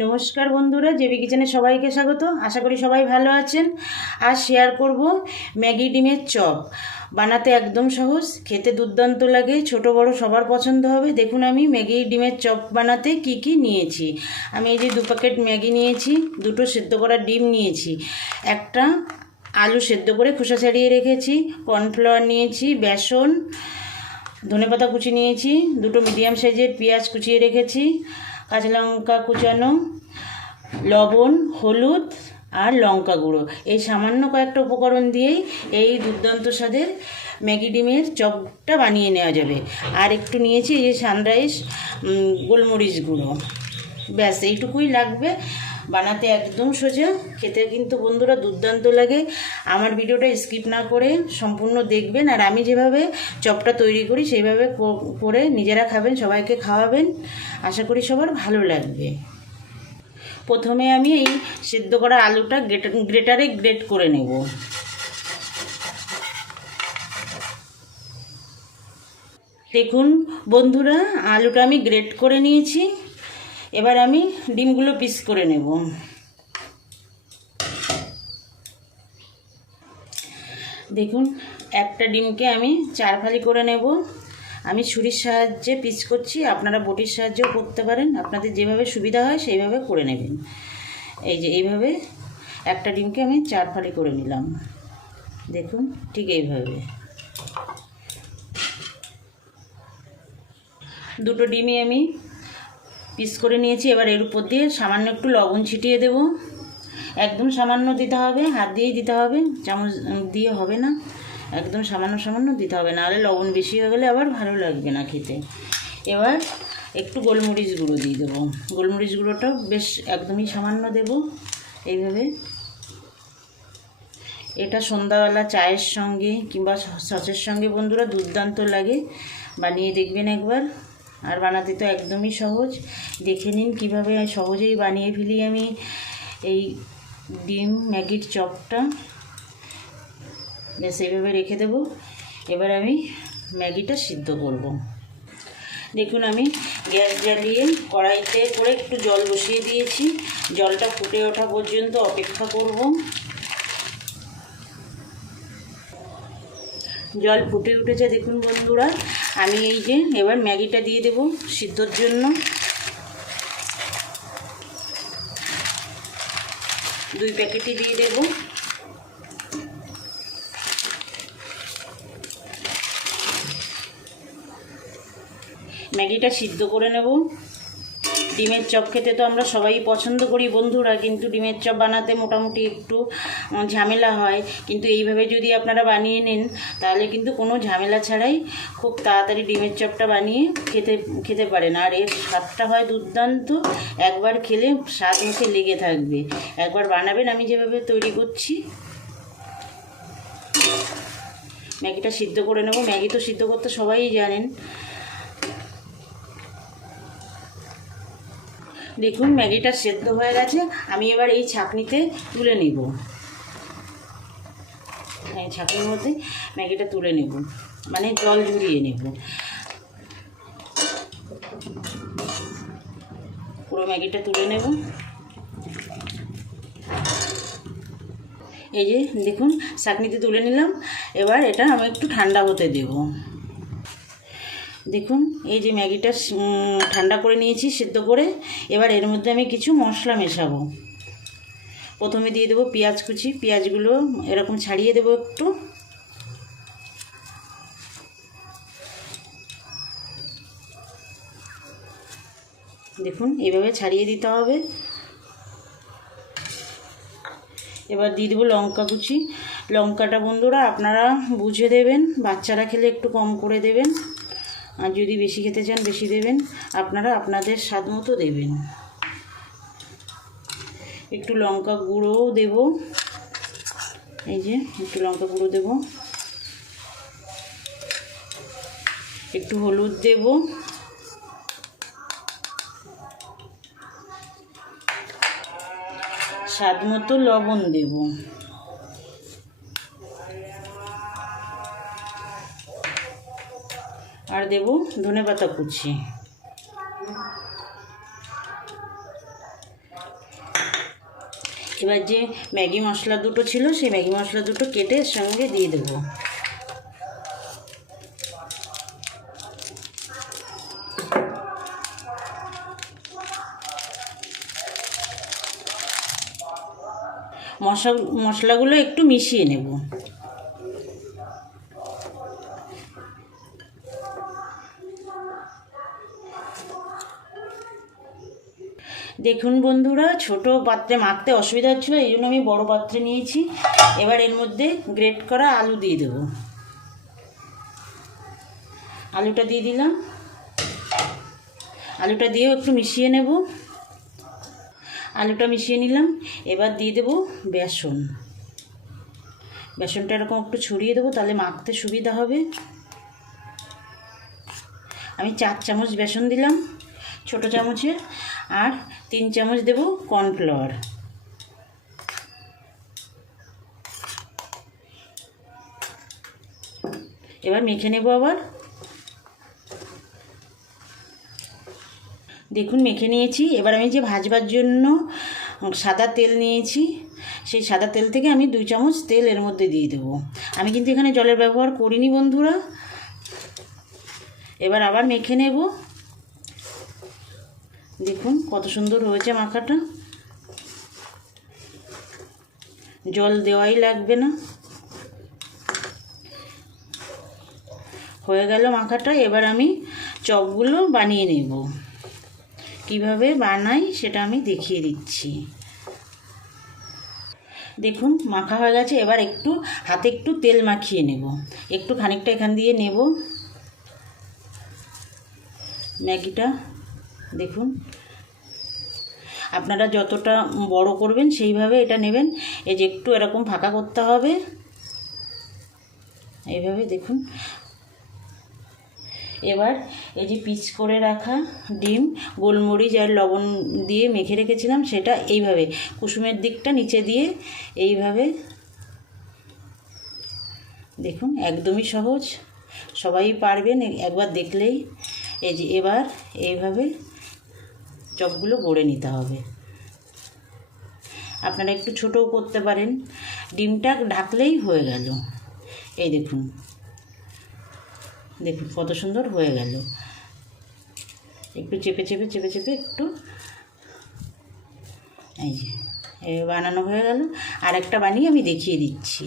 নমস্কার বন্ধুরা, জেবি কিচেনে সবাইকে স্বাগত। আশা করি সবাই ভালো আছেন। আজ শেয়ার করব ম্যাগি ডিমের চপ। বানাতে একদম সহজ, খেতে দুর্দান্ত লাগে, ছোট বড় সবার পছন্দ হবে। দেখুন আমি ম্যাগি ডিমের চপ বানাতে কি কি নিয়েছি। আমি এই যে 2 প্যাকেট ম্যাগি নিয়েছি, 2টো সেদ্ধ করা ডিম নিয়েছি, একটা আলু সেদ্ধ করে খোসা ছাড়িয়ে রেখেছি, কর্নফ্লাওয়ার নিয়েছি, বেসন, ধনেপাতা কুচি নিয়েছি, 2টো মিডিয়াম সাইজের পেঁয়াজ কুচিয়ে রেখেছি, কাঁচা লঙ্কা কুচানো, লবণ, হলুদ আর লঙ্কা গুঁড়ো। এই সামান্য কয়েকটা উপকরণ দিয়েই এই দুর্দান্ত স্বাদের ম্যাগি ডিমের চপটা বানিয়ে নেওয়া যাবে। আর একটু নিয়েছি এই যে সানরাইজ গোলমরিচ গুঁড়ো। ব্যাস এইটুকুই লাগবে। বানাতে একদম সোজা, খেতে কিন্তু বন্ধুরা দুর্দান্ত লাগে। আমার ভিডিওটা স্কিপ না করে সম্পূর্ণ দেখবেন। আর আমি যেভাবে চপটা তৈরি করি সেইভাবে করে নিজেরা খাবেন, সবাইকে খাওয়াবেন। আশা করি সবার ভালো লাগবে। প্রথমে আমি এই সেদ্ধ করা আলুটা গ্রেটারে গ্রেট করে নেব। দেখুন বন্ধুরা, আলুটা আমি গ্রেট করে নিয়েছি। এবার আমি ডিমগুলো পিস করে নেব। দেখুন, একটা ডিমকে আমি 4 ফালি করে নেব। আমি ছুরির সাহায্যে পিস করছি, আপনারা বটির সাহায্যেও করতে পারেন। আপনাদের যেভাবে সুবিধা হয় সেইভাবে করে নেবেন। এই যে এইভাবে একটা ডিমকে আমি 4 ফালি করে নিলাম। দেখুন, ঠিক এইভাবে 2টো ডিমই আমি পিস করে নিয়েছি। এবার এর উপর দিয়ে সামান্য একটু লবণ ছিটিয়ে দেব। একদম সামান্য দিতে হবে, হাত দিয়েই দিতে হবে, চামচ দিয়ে হবে না। একদম সামান্য সামান্য দিতে হবে, নাহলে লবণ বেশি হয়ে গেলে আবার ভালো লাগবে না খেতে। এবার একটু গোলমরিচ গুঁড়ো দিয়ে দেবো। গোলমরিচ গুঁড়োটা বেশ একদমই সামান্য দেব। এইভাবে এটা সন্ধ্যাবেলা চায়ের সঙ্গে কিংবা সসের সঙ্গে বন্ধুরা দুর্দান্ত লাগে। বানিয়ে দেখবেন একবার। আর বানাতে তো একদমই সহজ। দেখে নিন কীভাবে সহজেই বানিয়ে ফেলি আমি এই ডিম ম্যাগির চপটা। বেশ এইভাবে রেখে দেব। এবার আমি ম্যাগিটা সিদ্ধ করব। দেখুন, আমি গ্যাস জ্বালিয়ে কড়াইতে করে একটু জল বসিয়ে দিয়েছি। জলটা ফুটে ওঠা পর্যন্ত অপেক্ষা করব। জল ফুটে উঠেছে দেখুন বন্ধুরা। আমি এই যে এবার ম্যাগিটা দিয়ে দেব সিদ্ধর জন্য। 2 প্যাকেটই দিয়ে দেব। ম্যাগিটা সিদ্ধ করে নেব। ডিমের চপ খেতে তো আমরা সবাই পছন্দ করি বন্ধুরা, কিন্তু ডিমের চপ বানাতে মোটামুটি একটু ঝামেলা হয়। কিন্তু এইভাবে যদি আপনারা বানিয়ে নেন তাহলে কিন্তু কোনো ঝামেলা ছাড়াই খুব তাড়াতাড়ি ডিমের চপটা বানিয়ে খেতে পারেন। আর এর স্বাদটা হয় দুর্দান্ত। একবার খেলে স্বাদ মুখে লেগে থাকবে। একবার বানাবেন আমি যেভাবে তৈরি করছি। ম্যাগিটা সিদ্ধ করে নেব। ম্যাগি তো সিদ্ধ করতে সবাই জানেন। দেখুন, ম্যাগিটা সেদ্ধ হয়ে গেছে। আমি এবার এই ছাঁকনিতে তুলে নেব। এই ছাঁকনির মধ্যে ম্যাগিটা তুলে নেব, মানে জল ঝরিয়ে নেব। পুরো ম্যাগিটা তুলে নেব। এই যে দেখুন, ছাঁকনিতে তুলে নিলাম। এবার এটা আমি একটু ঠান্ডা হতে দেব। দেখুন, এই যে ম্যাগিটা ঠান্ডা করে নিয়েছি সেদ্ধ করে। এবার এর মধ্যে আমি কিছু মশলা মেশাবো। প্রথমে দিয়ে দেবো পেঁয়াজ কুচি। পেঁয়াজগুলো এরকম ছাড়িয়ে দেবো একটু। দেখুন, এইভাবে ছাড়িয়ে দিতে হবে। এবার দিয়ে দেবো লঙ্কা কুচি। লঙ্কাটা বন্ধুরা আপনারা বুঝে দেবেন। বাচ্চারা খেলে একটু কম করে দেবেন, আর যদি বেশি খেতে চান বেশি দেবেন। আপনারা আপনাদের স্বাদ মতো দেবেন। একটু লঙ্কা গুঁড়োও দেব। এই যে একটু লঙ্কা গুঁড়ো দেব। একটু হলুদ দেব। স্বাদ মতো লবণ দেব। আর দেব ধনেপাতা কুচি। এবার যে ম্যাগি মশলা দুটো ছিল সেই ম্যাগি মশলা দুটো কেটে এর সঙ্গে দিয়ে দেবো। মশলাগুলো একটু মিশিয়ে নেব। দেখুন বন্ধুরা, ছোট পাত্রে মাখতে অসুবিধা হচ্ছিলো, এই জন্য আমি বড় পাত্রে নিয়েছি। এবার এর মধ্যে গ্রেট করা আলু দিয়ে দেব। আলুটা দিয়ে দিলাম। আলুটা দিয়েও একটু মিশিয়ে নেব। আলুটা মিশিয়ে নিলাম। এবার দিয়ে দেব বেসন। বেসনটা এরকম একটু ছড়িয়ে দেবো, তাহলে মাখতে সুবিধা হবে। আমি 4 চামচ বেসন দিলাম ছোটো চামচের, আর 3 চামচ দেব কর্নফ্লাওয়ার। এবার মেখে নেব আবার। দেখুন মেখে নিয়েছি। এবার আমি যে ভাজবার জন্য সাদা তেল নিয়েছি, সেই সাদা তেল থেকে আমি 2 চামচ তেল এর মধ্যে দিয়ে দেব। আমি কিন্তু এখানে জলের ব্যবহার করিনি বন্ধুরা। এবার আবার মেখে নেব। দেখুন কত সুন্দর হয়েছে মাখাটা, জল দেওয়াই লাগবে না। হয়ে গেল মাখাটা। এবার আমি চপগুলো বানিয়ে নেব। কিভাবে বানাই সেটা আমি দেখিয়ে দিচ্ছি। দেখুন মাখা হয়ে গেছে। এবার একটু হাতে একটু তেল মাখিয়ে নেব। একটু খানিকটা এখান দিয়ে নেব ম্যাগিটা। দেখুন আপনারা যতটা বড় করবেন সেইভাবে এটা নেবেন। এই যে একটু এরকম ফাঁকা করতে হবে, এইভাবে দেখুন। এবার এই যে পিচ করে রাখা ডিম, গোলমরিচ আর লবণ দিয়ে মেখে রেখেছিলাম, সেটা এইভাবে কুসুমের দিকটা নিচে দিয়ে এইভাবে দেখুন, একদমই সহজ, সবাই পারবেন একবার দেখলেই। এই যে এবার এইভাবে চপগুলো গড়ে নিতে হবে। আপনারা একটু ছোটও করতে পারেন। ডিমটা ঢাকলেই হয়ে গেল। এই দেখুন, দেখুন কত সুন্দর হয়ে গেল। একটু চেপে চেপে চেপে চেপে একটু, এই যে বানানো হয়ে গেল। আর একটা বানিয়ে আমি দেখিয়ে দিচ্ছি।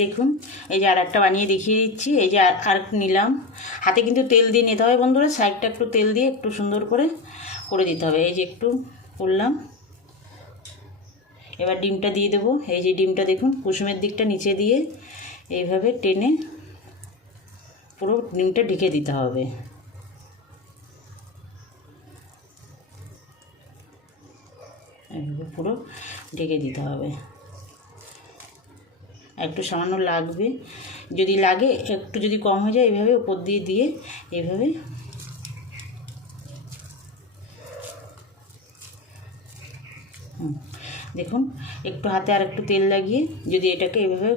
দেখুন এই যে আর একটা বানিয়ে দেখিয়ে দিচ্ছি। এই যে আর নিলাম। হাতে কিন্তু তেল দিয়ে নিতে হবে বন্ধুরা, সাইডটা একটু তেল দিয়ে একটু সুন্দর করে দিতে হবে। এই যে একটু করলাম। এবার ডিমটা দিয়ে দেবো। এই যে ডিমটা দেখুন কুসুমের দিকটা নিচে দিয়ে এইভাবে টেনে পুরো ডিমটা ঢেকে দিতে হবে। এইভাবে পুরো ঢেকে দিতে হবে। একটু সামান্য লাগবে, যদি লাগে একটু, যদি কম হয়ে যায় এইভাবে উপর দিয়ে দিয়ে এইভাবে দেখুন একটু হাতে আর একটু তেল লাগিয়ে যদি এটাকে এইভাবে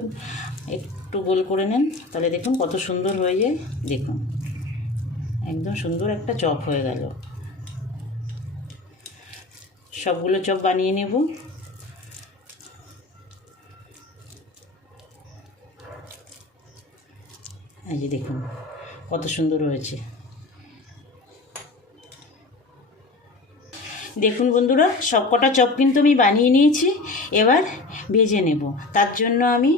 একটু গোল করে নেন, তাহলে দেখুন কত সুন্দর হয়ে যায়। দেখুন একদম সুন্দর একটা চপ হয়ে গেল। সবগুলো চপ বানিয়ে নেব। এই যে দেখুন কত সুন্দর হয়েছে। দেখুন বন্ধুরা, সবকটা চপ কিন্তু আমি বানিয়ে নিয়েছি। এবার ভেজে নেব। তার জন্য আমি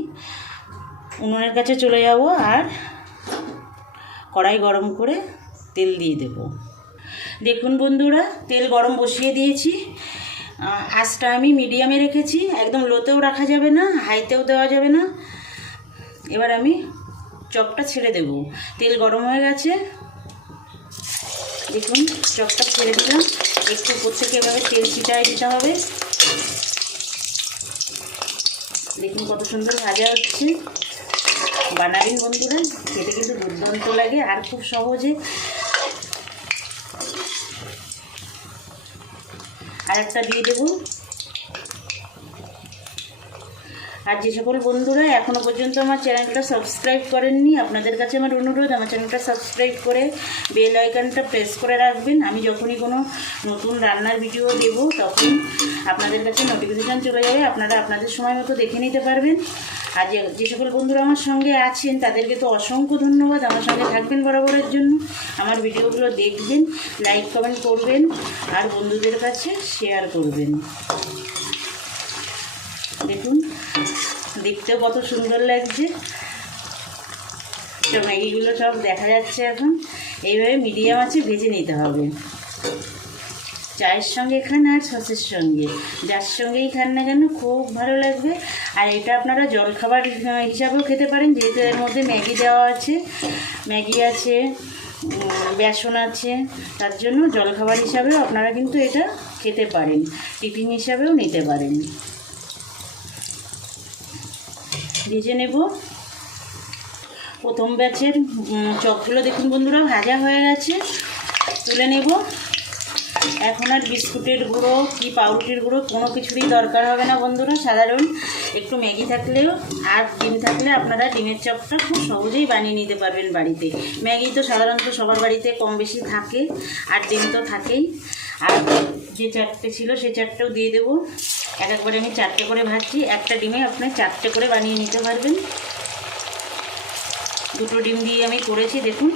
উনুনের কাছে চলে যাব আর কড়াই গরম করে তেল দিয়ে দেব। দেখুন বন্ধুরা, তেল গরম বসিয়ে দিয়েছি। আঁচটা আমি মিডিয়ামে রেখেছি, একদম লোতেও রাখা যাবে না, হাইতেও দেওয়া যাবে না। এবার আমি চপটা ছেড়ে দেব। তেল গরম হয়ে গেছে। দেখুন চপটা ছেড়ে দিলাম। একটু উপর থেকে এভাবে তেল ছিটায় দিতে হবে। দেখুন কত সুন্দর ভাজা হচ্ছে। বানাবেন বন্ধুরা, খেতে কিন্তু দুর্দান্ত লাগে আর খুব সহজে। আর একটা দিয়ে দেবো। আর যে সকল বন্ধুরা এখনও পর্যন্ত আমার চ্যানেলটা সাবস্ক্রাইব করেননি, আপনাদের কাছে আমার অনুরোধ আমার চ্যানেলটা সাবস্ক্রাইব করে বেল আইকনটা প্রেস করে রাখবেন। আমি যখনই কোনো নতুন রান্নার ভিডিও দেব তখন আপনাদের কাছে নোটিফিকেশান চলে যাবে, আপনারা আপনাদের সময় মতো দেখে নিতে পারবেন। আর যে সকল বন্ধুরা আমার সঙ্গে আছেন তাদেরকে তো অসংখ্য ধন্যবাদ, আমার সঙ্গে থাকবেন বরাবরের জন্য। আমার ভিডিওগুলো দেখবেন, লাইক কমেন্ট করবেন আর বন্ধুদের কাছে শেয়ার করবেন। দেখুন দেখতেও কত সুন্দর লাগছে। তো ম্যাগিগুলো সব দেখা যাচ্ছে এখন। এইভাবে মিডিয়াম আছে ভেজে নিতে হবে, চায়ের সঙ্গে খান আর সসের সঙ্গে, যার সঙ্গেই খান না কেন খুব ভালো লাগবে। আর এটা আপনারা জলখাবার হিসাবেও খেতে পারেন, যেহেতু এর মধ্যে ম্যাগি দেওয়া আছে, ম্যাগি আছে, বেসন আছে, তার জন্য জলখাবার হিসাবেও আপনারা কিন্তু এটা খেতে পারেন, টিফিন হিসাবেও নিতে পারেন। ভেজে নেব। প্রথম ব্যাচের চপগুলো দেখুন বন্ধুরা ভাজা হয়ে গেছে, তুলে নেব। এখন আর বিস্কুটের গুঁড়ো কি পাউরুটির গুঁড়ো কোনো কিছুরই দরকার হবে না বন্ধুরা। সাধারণ একটু ম্যাগি থাকলেও আর ডিম থাকলে আপনারা ডিমের চপটা খুব সহজেই বানিয়ে নিতে পারবেন বাড়িতে। ম্যাগি তো সাধারণত সবার বাড়িতে কম বেশি থাকে, আর ডিম তো থাকেই। আর যে চারটে ছিল সেই চারটেও দিয়ে দেবো। একবারে আমি চারটে করে ভাজছি, একটা ডিমে আপনি চারটে করে বানিয়ে নিতে পারবেন। দুটো ডিম দিয়ে আমি করেছি, দেখুন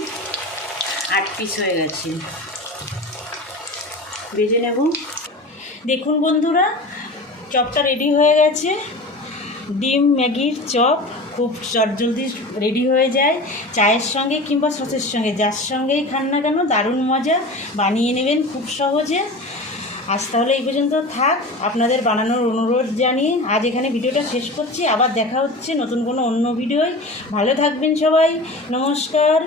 8 পিস হয়ে গেছে। ভেজে নেব। দেখুন বন্ধুরা চপটা রেডি হয়ে গেছে। ডিম ম্যাগির চপ খুব চটজলদি রেডি হয়ে যায়, চায়ের সঙ্গে কিংবা সসের সঙ্গে, যার সঙ্গেই খান না কেন দারুণ মজা, বানিয়ে নেবেন খুব সহজে। আজ তাহলে এই পর্যন্ত থাক, আপনাদের বানানোর অনুরোধ জানিয়ে আজ এখানে ভিডিওটা শেষ করছি। আবার দেখা হচ্ছে নতুন কোনো অন্য ভিডিওয়। ভালো থাকবেন সবাই, নমস্কার।